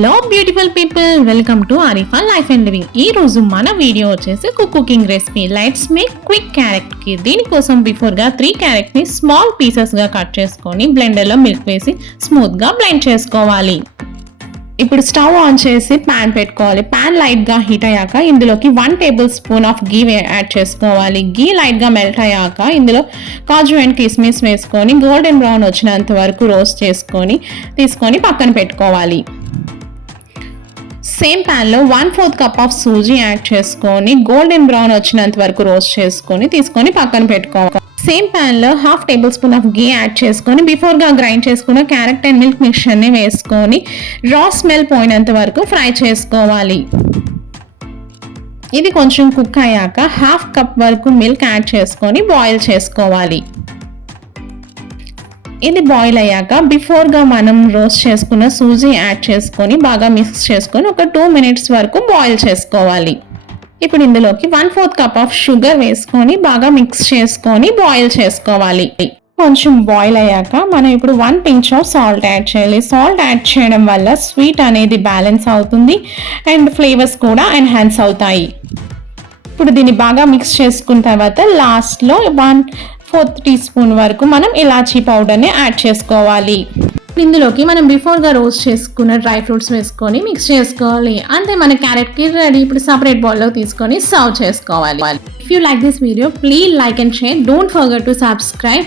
Hello beautiful people welcome to Arifa life and living ఈ రోజు మన వీడియో వచ్చేసి cooking recipe let's make quick క్యారెట్కి. దీనికోసం బిఫోర్గా త్రీ క్యారెట్ని స్మాల్ పీసెస్గా కట్ చేసుకొని బ్లెండర్లో మిల్క్ వేసి స్మూత్గా బ్లెండ్ చేసుకోవాలి. ఇప్పుడు స్టవ్ ఆన్ చేసి ప్యాన్ పెట్టుకోవాలి. ప్యాన్ లైట్గా హీట్ అయ్యాక ఇందులోకి one tablespoon of ghee add చేసుకోవాలి. గీ లైట్గా మెల్ట్ అయ్యాక ఇందులో కాజు అండ్ కిస్మిస్ వేసుకొని గోల్డెన్ బ్రౌన్ వచ్చినంత వరకు రోస్ట్ చేసుకొని తీసుకొని పక్కన పెట్టుకోవాలి. సేమ్ ప్యాన్లో one fourth cup of sooji add చేసుకొని గోల్డెన్ బ్రౌన్ వచ్చినంత వరకు రోస్ట్ చేసుకొని తీసుకొని పక్కన పెట్టుకోవాలి. సేమ్ ప్యాన్లో half tablespoon of ghee add చేసుకొని బిఫోర్గా గ్రైండ్ చేసుకున్న క్యారెట్ అండ్ మిల్క్ మిక్చర్ని వేసుకొని రా స్మెల్ పోయినంత వరకు ఫ్రై చేసుకోవాలి. ఇది కొంచెం కుక్ అయ్యాక హాఫ్ కప్ వరకు మిల్క్ యాడ్ చేసుకొని బాయిల్ చేసుకోవాలి. ఇది బాయిల్ అయ్యాక బిఫోర్గా మనం రోస్ట్ చేసుకున్న సూజీ యాడ్ చేసుకొని బాగా మిక్స్ చేసుకొని ఒక టూ మినిట్స్ వరకు బాయిల్ చేసుకోవాలి. ఇప్పుడు ఇందులోకి one fourth cup of sugar వేసుకొని బాగా మిక్స్ చేసుకొని బాయిల్ చేసుకోవాలి. కొంచెం బాయిల్ అయ్యాక మనం ఇప్పుడు one pinch of salt add చేయాలి. సాల్ట్ యాడ్ చేయడం వల్ల స్వీట్ అనేది బ్యాలెన్స్ అవుతుంది అండ్ ఫ్లేవర్స్ కూడా ఎన్హాన్స్ అవుతాయి. ఇప్పుడు దీన్ని బాగా మిక్స్ చేసుకున్న తర్వాత లాస్ట్లో వన్ ఫోర్త్ టీ స్పూన్ వరకు మనం ఇలాచీ పౌడర్ని యాడ్ చేసుకోవాలి. ఇందులోకి మనం బిఫోర్గా రోస్ట్ చేసుకున్న డ్రై ఫ్రూట్స్ వేసుకొని మిక్స్ చేసుకోవాలి. అంతే మన క్యారెట్కి రెడీ. ఇప్పుడు సపరేట్ బౌల్లో తీసుకొని సర్వ్ చేసుకోవాలి. If you like this video please like and share don't forget to subscribe